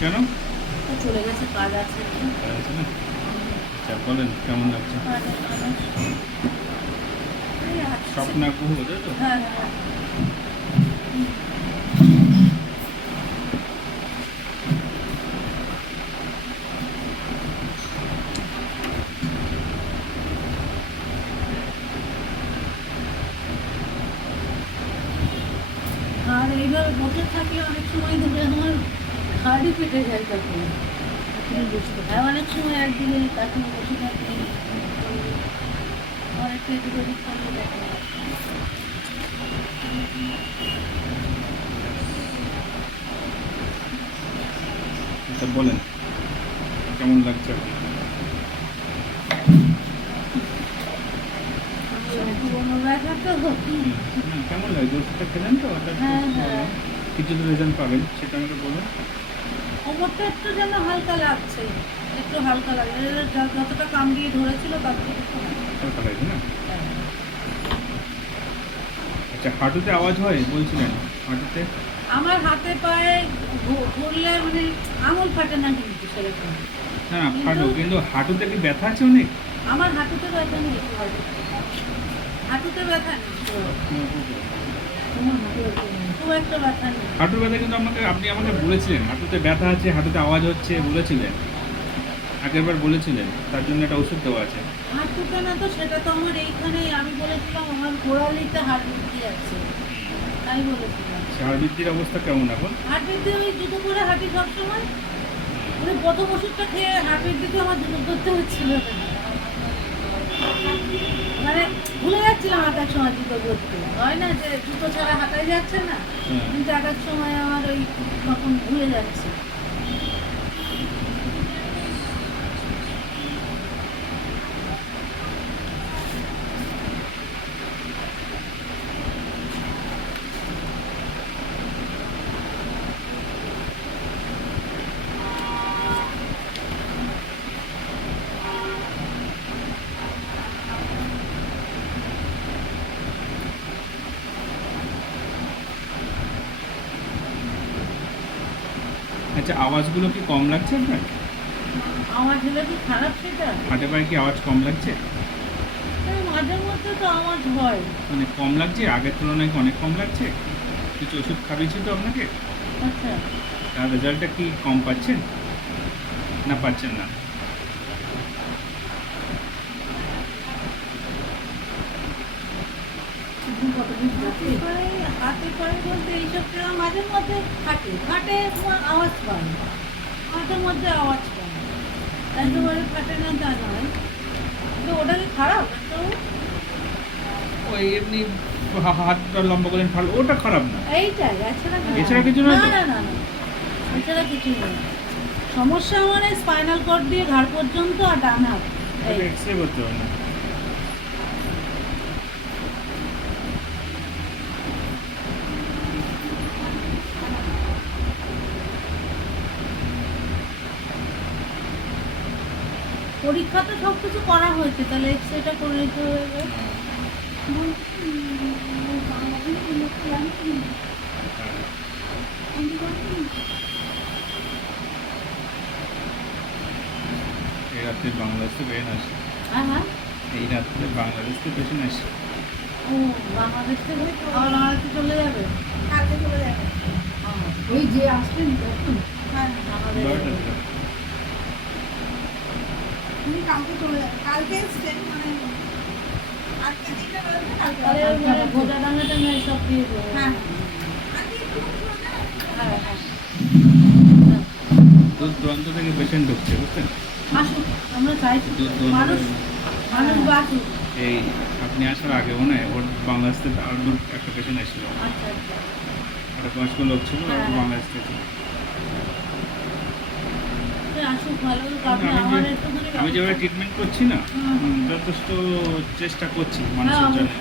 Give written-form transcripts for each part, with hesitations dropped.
কেন? চলে গেছে, কাজ আছে। না? আচ্ছা বলেন কেমন লাগছে? স্বপ্না গুহ, তাই তো? হ্যাঁ হ্যাঁ। আর এইভাবে বসে থাকলে অনেক সময় ধরে আমার ঘাড়ই পেটে যায় তখন। হ্যাঁ, অনেক সময় একদিনে তখন বসে থাকি, অনেকটা এদিক ওদিক করলে দেখা যায়। আচ্ছা বলেন কেমন লাগছে এখন? পুরোনো ব্যথা তো। না কেমন লাগছে? ওষুধটা খেলেন তো? হ্যাঁ হ্যাঁ। কিছু তো রেজাল্ট পাবেন, সেটা আমাকে বলুন। কোমরটা একটু যেন হালকা লাগছে, একটু হালকা লাগছে, যতটা কাম দিয়ে ধরেছিল তার থেকে একটু হালকা লাগছে না? হ্যাঁ। আচ্ছা হাঁটুতে আওয়াজ হয় বলছিলেন, হাঁটুতে? আমার হাতে পায়ে ঘুরলে মানে আঙুল ফাটে না কিন্তু সেরকম। না ফাটো, কিন্তু হাঁটুতে কি ব্যথা আছে অনেক? আমার হাঁটুতে ব্যথা নেই, হাঁটুতে ব্যথা নেই, খুব একটা ব্যথা নেই। হাঁটুর ব্যথা কিন্তু আপনি আমাকে বলেছিলেন হাঁটুতে ব্যথা আছে, হাঁটুতে আওয়াজ হচ্ছে বলেছিলেন, আগেরবার বলেছিলেন, তার জন্য একটা ওষুধ দেওয়া আছে। হাঁটুতে না তো, সেটা তো আমার এইখানেই, আমি বলেছিলাম আমার গোড়ালিতে হাড় বৃদ্ধি আছে, তাই বলেছিলাম। হাড় বৃদ্ধির অবস্থা কেমন এখন? হাড় বৃদ্ধি ওই জুতো করে হাঁটি সবসময়, মানে প্রথম ওষুধটা খেয়ে হাড় বৃদ্ধিতে আমার জুতো করতে হচ্ছিল না, মানে ভুলে যাচ্ছিলাম এক এক সময় জুতো করতে, হয় না যে জুতো ছাড়া হাঁটাই যাচ্ছে না, কিন্তু এক এক সময় আমার ওই তখন ভুলে যাচ্ছে। আচ্ছা আওয়াজগুলো কি কম লাগছে আপনার? আওয়াজ হলে কি খারাপ সেটা? হাঁটে পায়ে কি আওয়াজ কম লাগছে? মাঝে মধ্যে তো আওয়াজ হয়। মানে কম লাগছে, আগের তুলনায় কি অনেক কম লাগছে? কিছু ওষুধ খাবিয়েছি তো আপনাকে, আচ্ছা, তার রেজাল্টটা কি কম পাচ্ছেন না পাচ্ছেন না? হাতে পায়ে বলতে এইসব মাঝে মধ্যে থাকে, ফাটে আওয়াজ পায়, মাঝে মধ্যে আওয়াজ পায়, একেবারে ফাটে না তা নয়, কিন্তু ওটা কি খারাপ? ওই এমনি হাতটা লম্বা করেন ভালো, ওটা খারাপ না। এইটাই, এছাড়া কিছু নয় তো? না না না, এছাড়া কিছু নেই। সমস্যা মানে স্পাইনাল কর্ড দিয়ে ঘাড় পর্যন্ত আর ডান হাত। এক্সরে করতে হবে না? পরীক্ষাতে সব কিছু করা হয়েছে, তাহলে এক্সরেটা করে নিতে হবে। এই রাত্রে বাংলাদেশ থেকে পেশেন্ট আসে। হ্যাঁ হ্যাঁ। এই রাত্রে বাংলাদেশ থেকে পেশেন্ট আসে। ও বাংলাদেশ থেকে আবার বাংলাদেশে চলে যাবে, কালকে চলে যাবে। ওই যে আসলেন তখন, হ্যাঁ আমাদের উনি কালকে চলে যাবে, কালকে এসছেন, মানে আজকে দিনটা রয়েছে, কালকে ভোটা ডাঙ্গাটা মেয়ে সব দিয়ে দেবো। হ্যাঁ হ্যাঁ হ্যাঁ। দূর দূরান্ত থেকে পেশেন্ট ঢুকছে বুঝছেন? আসুক, আমরা চাইছি মানুষ মানুষ বাঁচুক। এই আপনি আসার আগে মনে হয় ওর বাংলাদেশ থেকে আরো দূর একটা পেশেন্ট এসেছিল, আচ্ছা আচ্ছা, একটা বয়স্ক লোক ছিল বাংলাদেশ থেকে। আসুক ভালো, আপনি আমার একটুখানি আমি যেভাবে ট্রিটমেন্ট করছি না, যথেষ্ট চেষ্টা করছি মানুষের জন্য,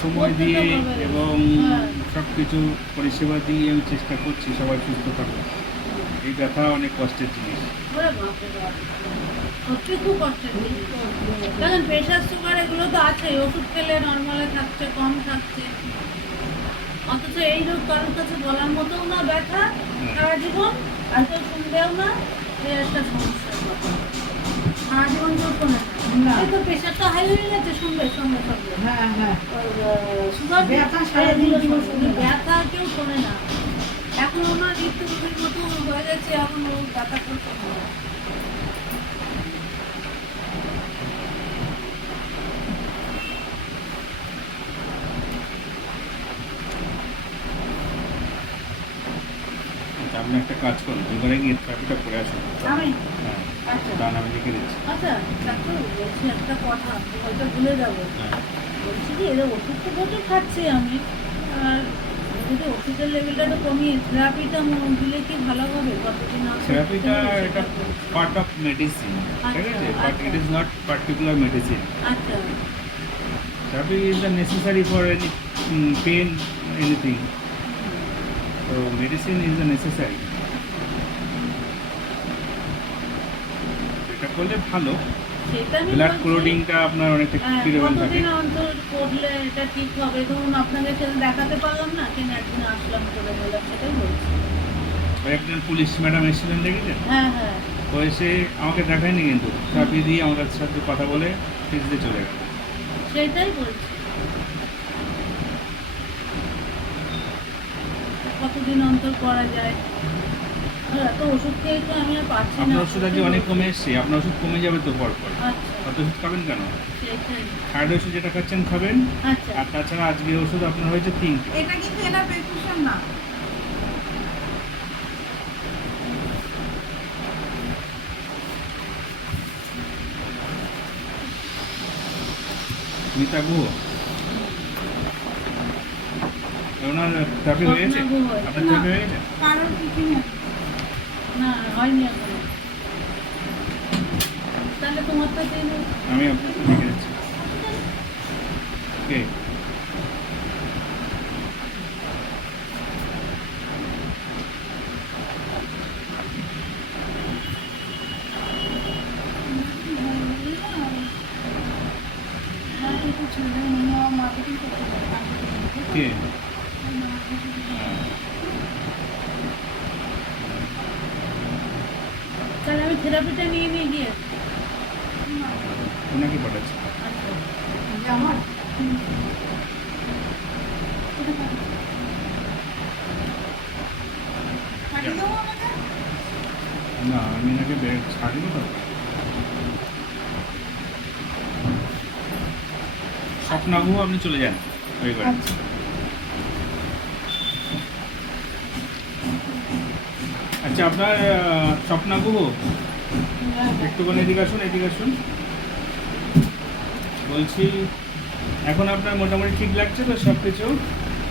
সময় দিয়ে এবং সব কিছু পরিষেবা দিয়ে আমি চেষ্টা করছি সবাই সুস্থ থাকবে। এই ব্যথা অনেক কষ্টের জিনিস। সত্যি খুব কষ্টের জিনিস। দেখেন প্রেশার সুগার এগুলো তো আছে, ওষুধ খেলে নর্মালে থাকছে, কম থাকছে, অথচ এই রোগ কারোর কাছে বলার মতোও না ব্যথা, সারা জীবন আর কেউ শুনবেও না, এই একটা সমস্যার কথা। সারা জীবন কেউ শোনে না, এই তো প্রেশারটা হাই হয়ে গেছে, শুনবে সঙ্গে সঙ্গে। হ্যাঁ হ্যাঁ সুগার ব্যথা সারাদিন কেউ শোনে না। ব্যথা কেউ শোনে না। এখন ওনার ঋতুর মতো হয়ে যাচ্ছে, এখন ও ব্যথা কেউ শোনে না। আচ্ছা, আপনি একটা কাজ করুন, এবারে গিয়ে থেরাপিটা করে আসুন। আমি হ্যাঁ, আচ্ছা দান আমি লিখে দিচ্ছি। আচ্ছা ডাক্তার বলছি একটা কথা, হয়তো ভুলে যাবো। হ্যাঁ, বলছি কি এদের ওষুধ তো প্রচুর খাচ্ছি আমি, আর যদি ওষুধের লেভেলটা তো কমিয়ে থেরাপিটা দিলে কি ভালো হবে? কতদিন আগে থেরাপিটা এটা পার্ট অফ মেডিসিন, ঠিক আছে, but it is not particular medicine. আচ্ছা therapy is necessary for any pain, anything. তো মেডিসিন ইজ নেসেসারি। এটা করলে ভালো, সেটা আমি ব্লাড বলছি। ক্লোটিংটা আপনার অনেকটা কিরকম থাকে। কতদিন অন্তর করলে এটা ঠিক হবে? ধরুন আপনাকে সেদিন দেখাতে পারলাম না, কেন একদিন আসলাম করে বললাম, সেটাই বলছি। ওই একজন পুলিশ ম্যাডাম এসেছিলেন, দেখেছেন? হ্যাঁ হ্যাঁ ও এসে আমাকে দেখায়নি, কিন্তু থেরাপি দিয়ে আমার সাথে কথা বলে ফিস দিয়ে চলে গেল। সেটাই বলছি। কতদিন অন্তর করা যায়? আর এত ওষুধ খেয়ে তো আমি আর পারছি না। আপনার ওষুধ আজকে অনেক কমে এসছে, আপনার ওষুধ কমে যাবে তো পরপর। আচ্ছা অত ওষুধ খাবেন কেন? সেটাই। থার্ড ওষুধ যেটা খাচ্ছেন খাবেন, আচ্ছা আর তাছাড়া আজকে ওষুধ আপনার হয়েছে 3টে। এটা কিন্তু এনার প্রেসক্রিপশন না। মিতা গুহ, ওনার থেরাপি হয়েছে? স্বপ্না গুহ। আপনার থেরাপি হয়ে গেছে? কারোর কিছুই না। না হয়নি এখনো। তাহলে তোমার তো দিন আমি আপনাকে লিখে দিচ্ছি। ওকে, কে? তাহলে আমি থেরাপিটা নিয়ে নিয়ে গিয়ে ওনাকে পাঠাচ্ছি। আচ্ছা আমার পাঠিয়ে দেবো আমাকে? না, আমি এনাকে ব্যাগ ছাড়িনি তো। স্বপ্না গুহ, আপনি চলে যান ওই ঘরে। আচ্ছা। আচ্ছা, আপনার স্বপ্না গুহ, একটুখানি এদিকে আসুন, এদিকে আসুন। বলছি, এখন আপনার মোটামুটি ঠিক লাগছে তো সব কিছু?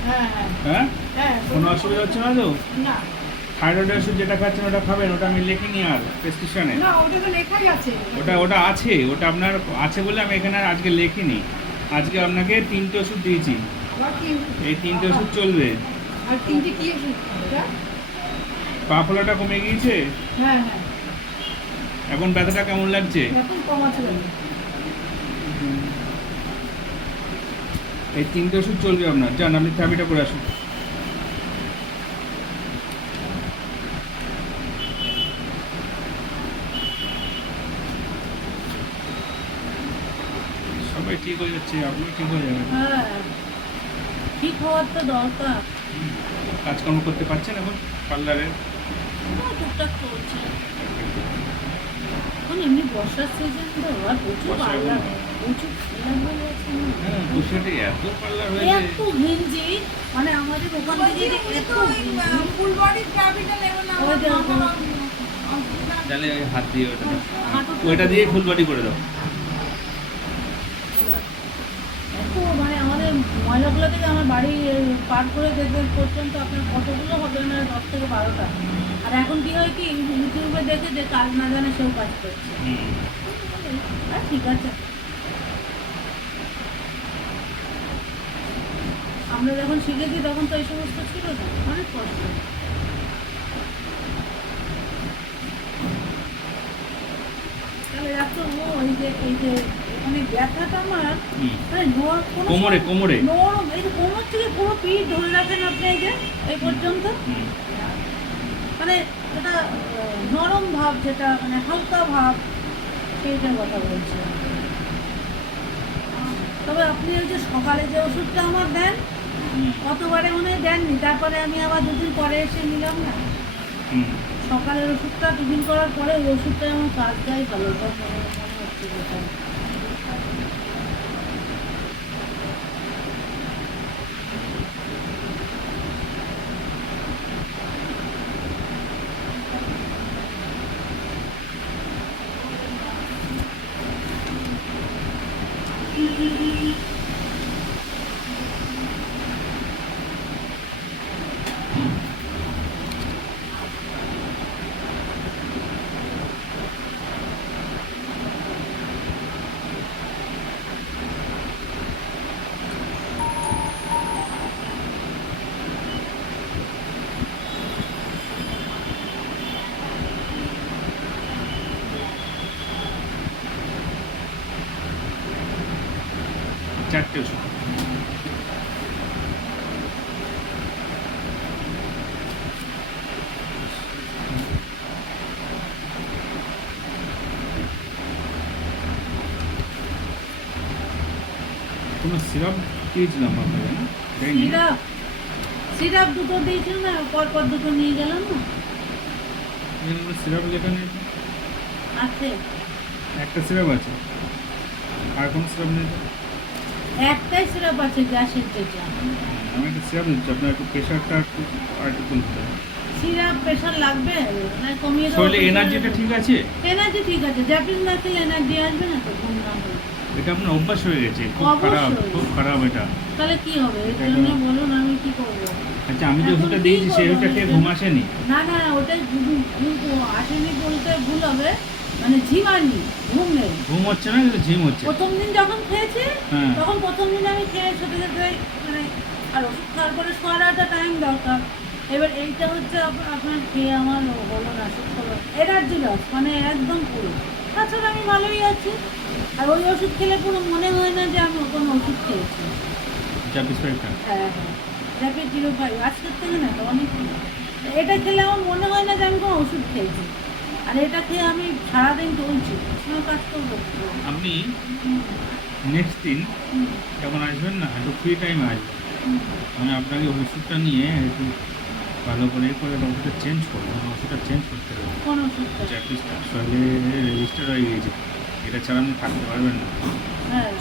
হ্যাঁ হ্যাঁ হ্যাঁ, হ্যাঁ কোনো অসুবিধা হচ্ছে না তো? না থাইরয়েড ওষুধ যেটা খাচ্ছেন ওটা খাবেন, ওটা আমি লিখিনি আর প্রেসক্রিপশনে। না ওটা তো লেখাই আছে। ওটা ওটা আছে, ওটা আপনার আছে বলে আমি এখানে আর আজকে লিখিনি। আজকে আপনাকে 3টে ওষুধ দিয়েছি, আবার কি? এই 3টে ওষুধ চলবে। আর 3টে কি ওষুধ? এটা? পা ফোলাটা কমে গিয়েছে, হ্যাঁ হ্যাঁ এখন ব্যথাটা কেমন লাগছে? এখন কম আছে বলে। এই 3টে ওষুধ চলবে আপনার। যান, আপনি থেরাপিটা করে আসুন। সবাই ঠিক হয়ে যাচ্ছে, আপনিও ঠিক হয়ে যাবেন। হ্যাঁ ঠিক হওয়ার তো দরকার। কাজকর্ম করতে পারছেন এখন পার্লারে? টুকটাক চলছে। এখন এমনি বর্ষার সিজন তো, আর প্রচুর বর্ষা পার্লার, এখন। প্রচুর পার্লার হয়ে গেছে না? হ্যাঁ, বসেটে এত পার্লার হয়েছে। এত ঘিঞ্জি, মানে আমাদের ওখান থেকে এত ঘিঞ্জি। ফুল বডি ট্রাভিটা নেবেন না? ওই যে তাহলে ওই হাত দিয়ে ওটা দাও। হাঁটুটা- ওইটা দিয়ে ফুল বডি করে দাও। এত মানে আমাদের ময়লাগুলো থেকে আমার বাড়ি পার করে যেতে পর্যন্ত আপনার কতগুলো হবে না, 10 থেকে 12টা। আর এখন কি হয় কি, ইউটিউবে দেখে যে কাজ না জানে সেও কাজ করছে। আর ঠিক আছে, আমরা যখন শিখেছি তখন তো এই সমস্ত ছিল না, অনেক কষ্ট। তাহলে ডাক্তার এই যে মানে ব্যথাটা আমার হুম। মানে কোনো কোমরে, সময় কোমরে। এই যে কোমর থেকে পুরো পিঠ ধরে রাখেন আপনি, এই যে এই পর্যন্ত। হুম। মানে যেটা নরম ভাব, যেটা মানে হালকা ভাব, সেইটার কথা বলছি। তবে আপনি ওই যে সকালে যে ওষুধটা আমার দেন, কতবারে মনে হয় দেননি, তারপরে আমি আবার দুদিন পরে এসে নিলাম না। হুম। সকালের ওষুধটা টিফিন করার পরে ওই ওষুধটা আমার কাজ দেয় ভালো, মনে হচ্ছে যেটা। চারটে ওষুধ। কোনো সিরাপ দিয়েছিলাম আপনাকে না? দেয়নি? সিরাপ সিরাপ দুটো দিয়েছিল না, পরপর দুটো নিয়ে গেলাম না। এখানে তো সিরাপ লেখা নেই তো। আছে, একটা সিরাপ আছে, আর কোনো সিরাপ নেই তো। একটাই সিরাপ আছে গ্যাসের যেটা। আমি একটা সিরাপ দিচ্ছি, আপনার একটু প্রেশারটা আর একটু তুলতে হবে। সিরাপ প্রেশার লাগবে না, কমিয়ে দেবো। শরীরে এনার্জিটা ঠিক আছে? এনার্জি ঠিক আছে, জ্যাপিন না খেলে এনার্জি আসবে না তো, ঘুম না হলে। এটা আপনার অভ্যাস হয়ে গেছে, খুব খারাপ, অবশ্যই। খুব খারাপ এটা। তাহলে কি হবে? এর এটা জন্য তো- বলুন আমি কি করবো? আচ্ছা, আমি যে এখন ওষুধটা কি দিয়েছি সেই করবো? ওষুধটা খেয়ে ঘুম আসেনি? না না, ওটাই ভুল আসেনি বলতে ভুল হবে, মানে ঝিমানি, ঘুম নেই। ঘুম হচ্ছে না, কিন্তু ঝিম হচ্ছে। প্রথম দিন যখন খেয়েছি, হ্যাঁ। তখন প্রথম দিন আমি খেয়ে সাথে সাথে মানে, আর ওষুধ খাওয়ার পরে শোয়ার একটা টাইম দরকার। এবার এইটা হচ্ছে আপনার খেয়ে আমার হলো না, সুখ হলো, এনার্জি লস, মানে একদম পুরো। তাছাড়া আমি ভালোই আছি। আর ওই ওষুধ খেলে পুরো মনে হয় না যে আমি কোনো ওষুধ খেয়েছি। চাপিসটা হ্যাঁ হ্যাঁ, র্যাপিড 05 আজকের থেকে না, তো অনেক দিন। এটা খেলে আমার মনে হয় না যে আমি কোনো ওষুধ খেয়েছি। আর এটা খেয়ে আমি সারাদিন চলছি, কোনো কাজ করবো। আপনি নেক্সট দিন হুম, যখন আসবেন না, একটু ফ্রি টাইমে আসবেন। হুম। আমি আপনাকে ওষুধটা নিয়ে একটু ভালো করে ওষুধটা চেঞ্জ করবো, ওষুধটা চেঞ্জ করতে হবে। কোন ওষুধটা? চাপিসটা শরীরে রেজিস্টার হয়ে গিয়েছে, এটা ছাড়া আপনি থাকতে পারবেন না। হ্যাঁ,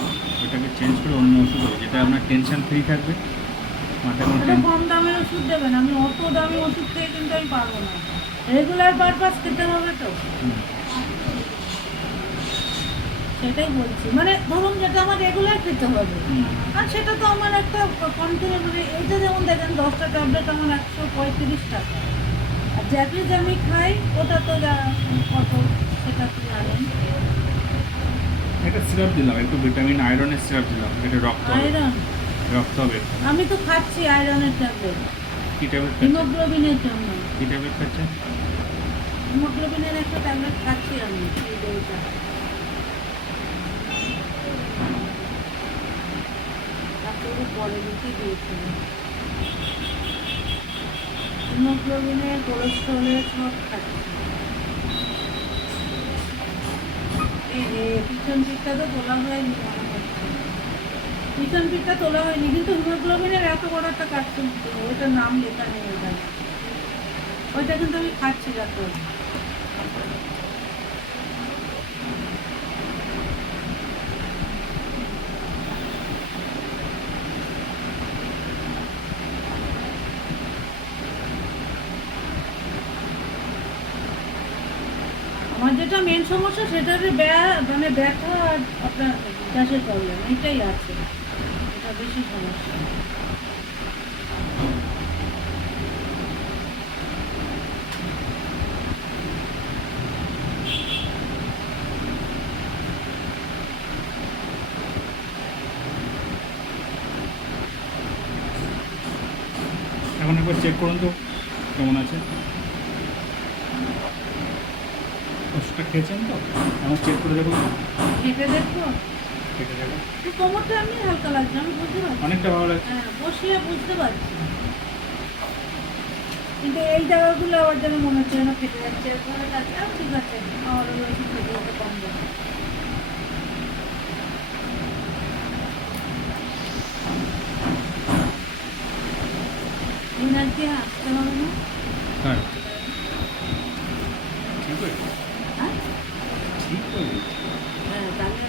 ওটাকে চেঞ্জ করে অন্য ওষুধ হবে, যেটা আপনার টেনশন ফ্রি থাকবে, মাথায় কোনো এটা টেনশন। কম দামের ওষুধ দেবেন, আমি অত দামি ওষুধ খেয়ে কিন্তু আমি পারবো না। রেগুলার পারপাস খেতে হবে তো, সেটাই বলছি। মানে ধরুন যেটা আমার রেগুলার খেতে হবে, আর সেটা তো আমার একটা কন্টিনিউ, মানে এইটা যেমন দেখেন 10টা ট্যাবলেট আমার 135 টাকা। আর জ্যাপিজ আমি খাই, ওটা তো কত সেটা তো জানেন। একটা সিরাপ দিলাম, একটু ভিটামিন আয়রনের সিরাপ দিলাম, এটা রক্ত হবে, আয়রন রক্ত হবে। আমি তো খাচ্ছি আয়রনের ট্যাবলেট, কি ট্যাবলেট খাচ্ছেন? হিমোগ্লোবিনের জন্য। কি ট্যাবলেট খাচ্ছেন? হিমোগ্লোবিনের একটা ট্যাবলেট খাচ্ছি আমি, এই যে এইটা। ডাক্তারবাবু পরে লিখে দিয়েছিল। হিমোগ্লোবিনের, কোলেস্ট্রলের সব খাচ্ছি। পিছন পিঠটা তো তোলা হয়নি মনে হচ্ছে, পিছন পিঠটা তোলা হয়নি, কিন্তু হিমোগ্লোবিনের এত বড় একটা কাটছে, ওইটার নাম লেখা নেই ওখানে। ওইটা কিন্তু আমি খাচ্ছি ডাক্তার। আমার যেটা মেন সমস্যা সেটা হচ্ছে মানে ব্যথা আর আপনার গ্যাসের প্রবলেম, এইটাই আছে, এটা বেশি সমস্যা। এখন একবার চেক করুন তো কেমন আছে। ওষুধটা খেয়েছেন তো? এখন চেক করে দেখুন তো। হেঁটে দেখবো, খেতে দেখুন, একটু কোমরটা এমনি হালকা লাগছে, আমি বুঝতে পারছি। অনেকটা ভালো লাগছে। হ্যাঁ, বসিয়ে বুঝতে পারছি। কিন্তু এই জায়গাগুলো আবার যেন মনে হচ্ছে যেন ফেটে যাচ্ছে, এরপরে যাচ্ছে ঠিক আছে, আমার ওই ওষুধ খেতে যেতে কম যাবে। দিন আর কি আসতে হবে না? হ্যাঁ ঠিক হয়েছে, হ্যাঁ ঠিক হয়েছে। হ্যাঁ, তাহলে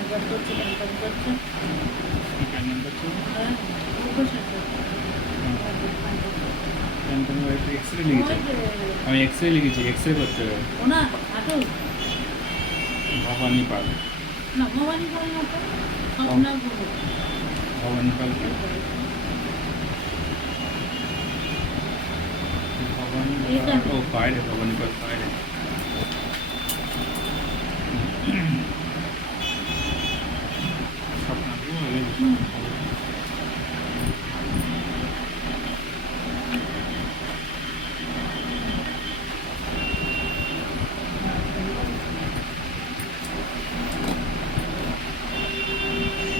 একবার করছে ক্যান্সার করছে, কি ক্যান্সার করছে? হ্যাঁ অবশ্যই এক্সরে লিখেছে, আমি এক্সরে লিখেছি, এক্সরে করতে হবে। ওনার হাঁটু ভবানী পাল, না ভবানী করে না তো, ওনার গুলো ভবানী পালকে ভবানী এইখানে। পাল, ও বাইরে, ভবানী পাল বাইরে। স্বপ্নাবু হয়ে গেছে।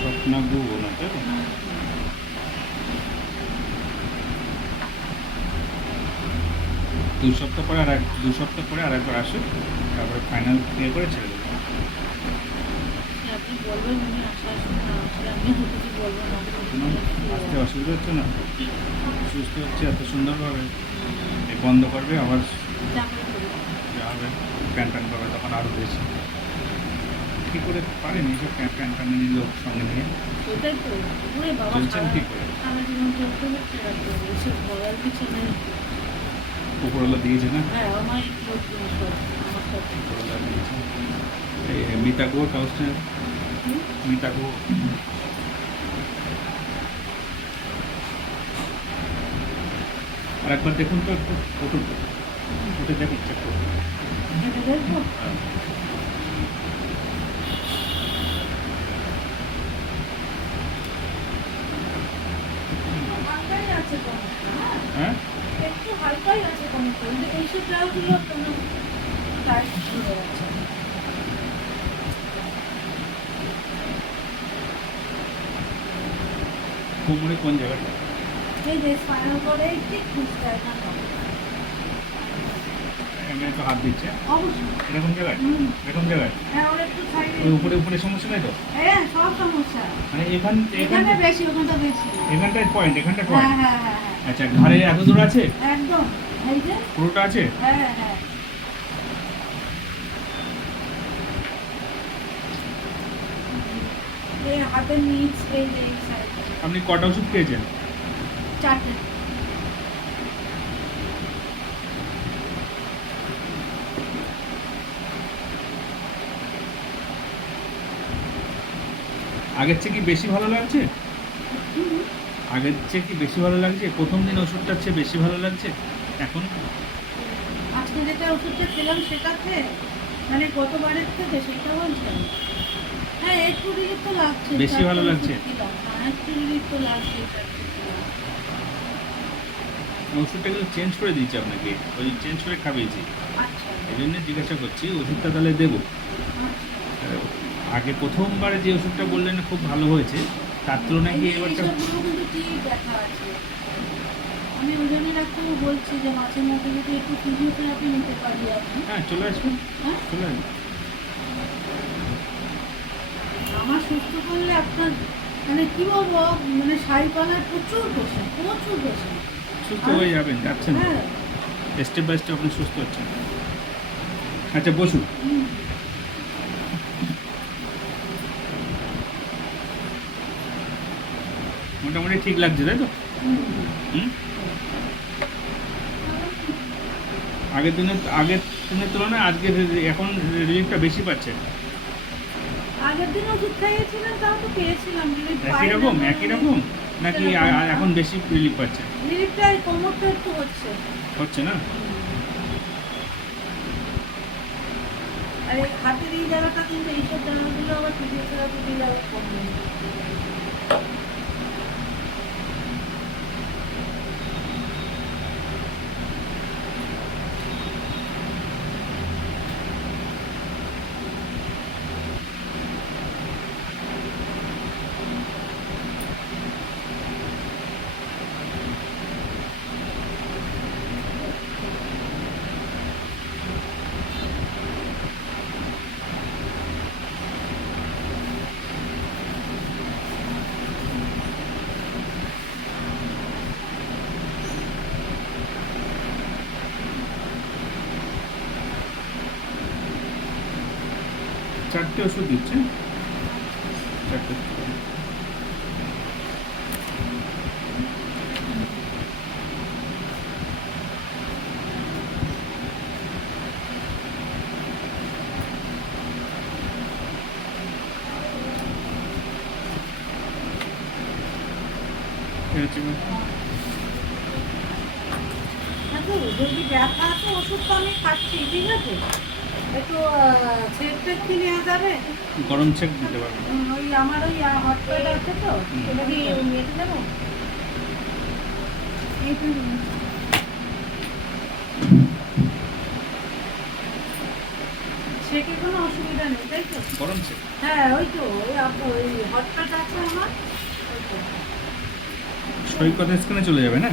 স্বপ্নাবু না তাই তো? দু সপ্তাহ পরে আর একবার আসুক, তারপরে ফাইনাল ক্লিয়ার করে ছেড়ে দেবো। আপনি বলবেন উনি আসলে না আসলে আমি আর কিছু বলবো না। কোনো আসতে অসুবিধা হচ্ছে না, সুস্থ হচ্ছে এত সুন্দরভাবে, এই বন্ধ করবে আবার চাকরি করি। যা হবে প্যান প্যান করবে তখন আরও বেশি। কী করে পারেন এইসব প্যান প্যানের লোক সঙ্গে নিয়ে? ওটাই তো ওরে বাবা, চলছেন কি করে? সারা জীবন চলতে হচ্ছে, আর তো এসব বলার কিছু নেই। উপরওয়ালা দিয়েছে না, হ্যাঁ আমার একটু আমার সাথে উপরওয়ালা দিয়েছে। এই মিতা গুহ কাউন্সিলর, মিতা গুহ আর একবার দেখুন তো, একটু উঠুন, উঠে দেখুন, চেক করুন। হেঁটে দেখবো। হ্যাঁ। হালকাই আছে কমটা, হ্যাঁ হ্যাঁ একটু হালকাই আছে কমটা, কিন্তু এইসব জায়গাগুলো কোনো টাইট হয়ে যাচ্ছে। কোমরে কোন জায়গাটা? এই যে স্পাইনাল করে ঠিক খুঁজতে হয় না এমনি তো হাত দিচ্ছে অবশ্যই। এরকম জায়গায়, হুম। এরকম জায়গায় হ্যাঁ ওর একটু সাইডে, ওই উপরে উপরে সমস্যা নাই তো? হ্যাঁ সব সমস্যা মানে এখানে বেশি, ওখানটা বেশি। এখানটায় পয়েন্ট, এখানটায় হ্যাঁ পয়েন্ট। হ্যাঁ হ্যাঁ হ্যাঁ আচ্ছা, ঘাড়ে এত দূর আছে, একদম, এই যে পুরোটা আছে? হ্যাঁ হ্যাঁ এই হাতের নিচ, এই যে এই সাইডে আপনি কটা ওষুধ খেয়েছেন? 4টে। আগের চেয়ে কি বেশি ভালো লাগছে? আগের চেয়ে কি বেশি ভালো লাগছে? প্রথম দিন ওষুধটার চেয়ে বেশি ভালো লাগছে এখন? আজকে যেটা ওষুধটা খেলাম সেটাতে মানে গতবারের থেকে সেটা বলছেন? হ্যাঁ একটু রিলিফ তো লাগছে, বেশি ভালো 4টে লাগছে? ওষুধ খেলাম। হ্যাঁ একটু রিলিফ তো লাগছে, 4টে খেলাম। ওষুধটা কিন্তু চেঞ্জ করে দিয়েছি আপনাকে, ওই চেঞ্জ করে খাবিয়েছি, আচ্ছা এই জন্য জিজ্ঞাসা করছি ওষুধটা তাহলে দেবো। আচ্ছা। আগে প্রথমবারে যে ওষুধটা বললেন খুব ভালো হয়েছে, তার তুলনায় কি এবারটা? এইসবগুলো কিন্তু ঠিক দেখা আছে। আমি ওই জন্য ডাক্তারও বলছি যে মাঝে মধ্যে যদি একটু ফিজিওথেরাপি নিতে পারি আপনি। হ্যাঁ চলে আসবেন, হ্যাঁ চলে আসবেন। আমার সুস্থ করলে আপনার মানে কি বলবো, মানে শাড়িপালায় প্রচুর পেশেন্ট, প্রচুর পেশেন্ট। সুস্থ হয়ে যাবেন, যাচ্ছেন হ্যাঁ স্টেপ বাই স্টেপ আপনি সুস্থ হচ্ছেন। আচ্ছা বসুন। হুম। মোটামুটি ঠিক লাগছে তাই তো? হুম। হুম? আগের দিনের তুলনায় আজকে এখন রিলিফটা বেশি পাচ্ছে? আগের দিন ওষুধ খাইয়েছিলেন তাও তো পেয়েছিলাম রিলিফ, একই রকম নাকি এখন বেশি রিলিফ পাচ্ছে? রিলিফটা এই কোমরটা একটু হচ্ছে। হচ্ছে না? আর এই হাতের এই জায়গাটা কিন্তু এইসব জায়গাগুলো আবার ফিজিওথেরাপি দিলে আবার কমবে। 4টে ওষুধ দিচ্ছে, 4টে ওষুধ। ঠিক আছে ম্যাম। হ্যাঁ তো যদি ব্যথা আছে ওষুধ তো আমি খাচ্ছি, ঠিক আছে, একটু ছেক টেক কি নেওয়া যাবে? গরম ছেঁক দিতে পারবেন। ওই আমার ওই হট প্যাড আছে তো, সেটা কি মেটে দেবো? এইটা ছেকে কোনো অসুবিধা নেই, তাই তো? গরম ছেঁক। হ্যাঁ ওই তো ওই হট প্যাড আছে আমার, ওই তো। সৈকত স্ক্যানে চলে যাবে না?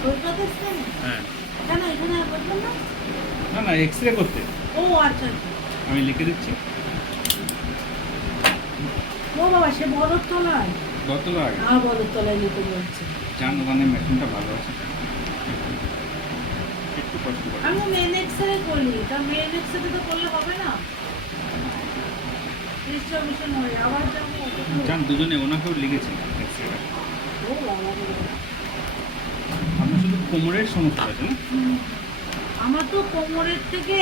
সৈকত স্থানে? হ্যাঁ। কেন এখানে বলবেন না? না না, এক্সরে করতে ও আচ্ছা আচ্ছা। আমি লিখে দিচ্ছি। ও বাবা, সে বদরতলায়? গতলা আগে বদরতলায় যেতে বলছে। যান, ওখানে মেশিনটা ভালো আছে, একটু কষ্ট করে। আমি মেন এক্সরে করি, তা মেন এক্সরে তো করলে হবে না, ডিস্ট্রিবিউশন হয়ে আবার যাবো। যান, দুজনে ওনাকেও লিখেছেন এক্সরেটা। ও বাবা রে। আপনার শুধু কোমরের সমস্যা আছে না? আমার তো কোমরের থেকে